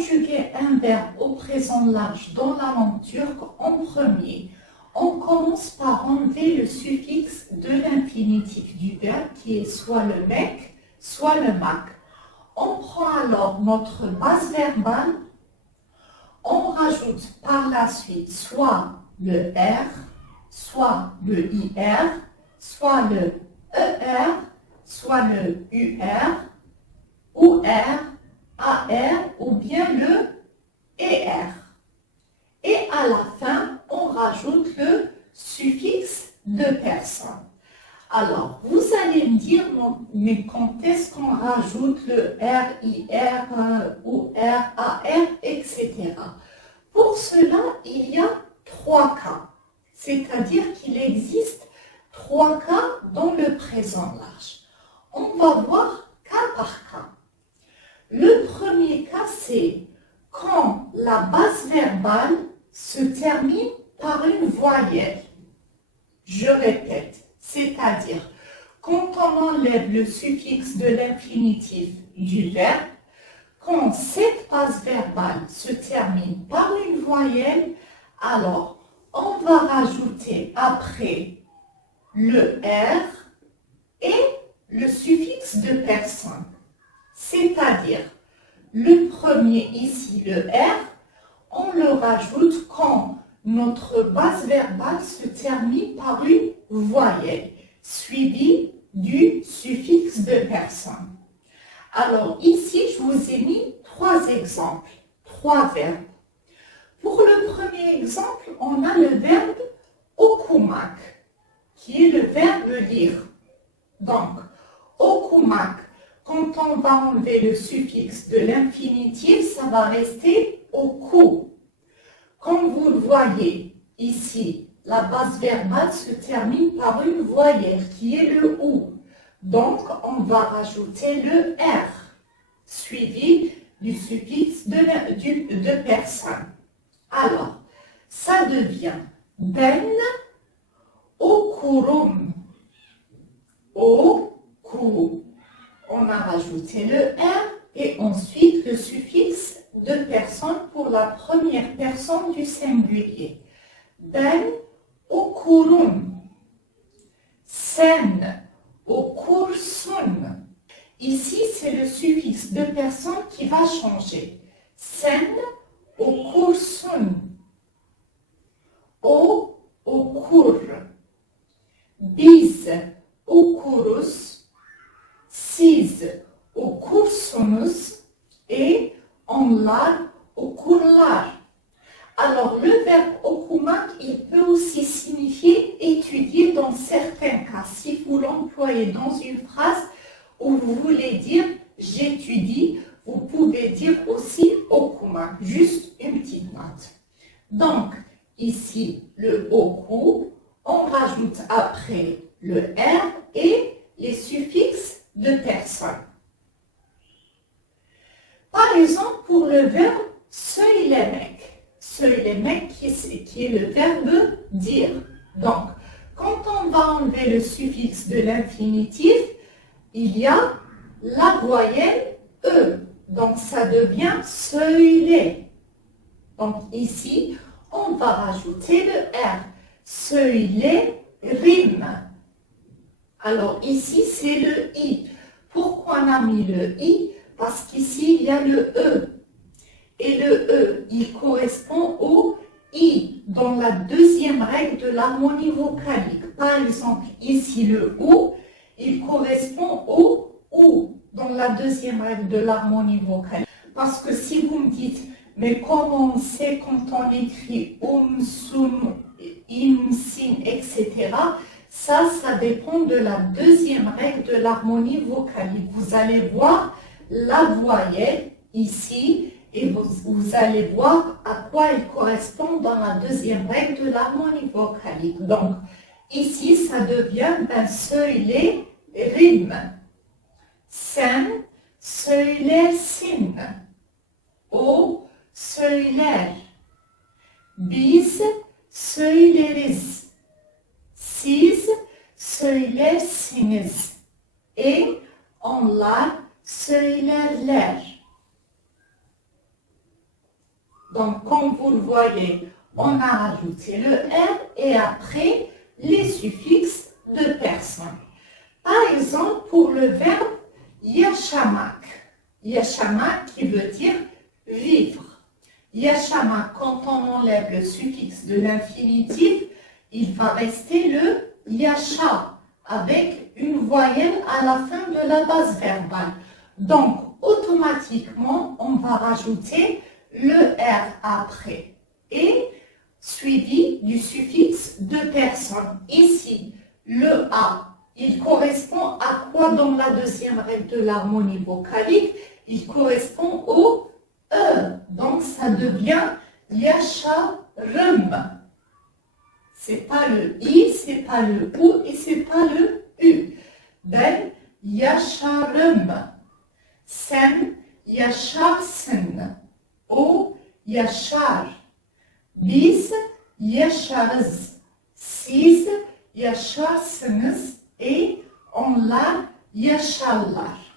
conjuguer un verbe au présent large dans la langue turque en premier, on commence par enlever le suffixe de l'infinitif du verbe qui est soit le mec, soit le mak. On prend alors notre base verbale, on rajoute par la suite soit le R, soit le IR, soit le ER, soit le UR, ou R, AR ou bien le ER. Et à la fin, on rajoute le suffixe de personne. Alors, vous allez me dire, mais quand est-ce qu'on rajoute le RIR ou RAR, etc. Pour cela, il y a 3 cas. C'est-à-dire qu'il existe 3 cas dans le présent large. On va voir cas par cas. Le premier cas, c'est quand la base verbale se termine par une voyelle. Je répète, c'est-à-dire quand on enlève le suffixe de l'infinitif du verbe, quand cette base verbale se termine par une voyelle, alors on va rajouter après le R et le suffixe de personne. C'est-à-dire, le premier ici, le R, on le rajoute quand notre base verbale se termine par une voyelle, suivie du suffixe de personne. Alors ici, je vous ai mis 3 exemples, 3 verbes. Pour le premier exemple, on a le verbe okumak, qui est le verbe lire. Donc, okumak, quand on va enlever le suffixe de l'infinitif, ça va rester oku. Comme vous le voyez ici, la base verbale se termine par une voyelle qui est le OU. Donc, on va rajouter le R, suivi du suffixe de personne. Alors, ça devient ben okurum. Oku. On a rajouté le R et ensuite le suffixe de personne pour la première personne du singulier. Ben okurum. Sen okursun. Ici, c'est le suffixe de personne qui va changer. Sen okursun. O okur. Biz okuruz. Siz okursunuz et onlar okurlar. Alors, le verbe okumak, il peut aussi signifier étudier dans certains cas. Si vous l'employez dans une phrase où vous voulez dire j'étudie, vous pouvez dire aussi okumak, juste une petite note. Donc, ici, le oku, on rajoute après le R et les suffixes de personne. Par exemple, pour le verbe söylemek. Söylemek qui est le verbe dire. Donc, quand on va enlever le suffixe de l'infinitif, il y a la voyelle E. Donc, ça devient söyle. Donc, ici, on va rajouter le R. Söylerim. Alors, ici, c'est le I. Pourquoi on a mis le I? Parce qu'ici, il y a le E. Et le E, il correspond au I dans la deuxième règle de l'harmonie vocalique. Par exemple, ici, le OU, il correspond au OU dans la deuxième règle de l'harmonie vocalique. Parce que si vous me dites, mais comment on sait quand on écrit sum, im, sin, etc., ça dépend de la deuxième règle de l'harmonie vocalique. Vous allez voir la voyelle ici et vous allez voir à quoi elle correspond dans la deuxième règle de l'harmonie vocalique. Donc, ici, ça devient söylerim. Sen söylersin. O söyler. Biz söyleriz. Siz söylersiniz. Et onlar söylerler. Donc, comme vous le voyez, on a ajouté le R et après les suffixes de personne. Par exemple, pour le verbe yashamak. Yashamak qui veut dire vivre. Yashamak, quand on enlève le suffixe de l'infinitif, il va rester le yasha avec une voyelle à la fin de la base verbale. Donc, automatiquement, on va rajouter le R après et suivi du suffixe de personne. Ici, le A, il correspond à quoi dans la deuxième règle de l'harmonie vocalique? Il correspond au E. Donc, ça devient yasharem. C'est pas le I, c'est pas le OU et c'est pas le U. Ben, yasharem. Sen, yaşarsın. O, yaşar. Biz, yaşarız. Siz, yaşarsınız. Et onlar, yaşarlar.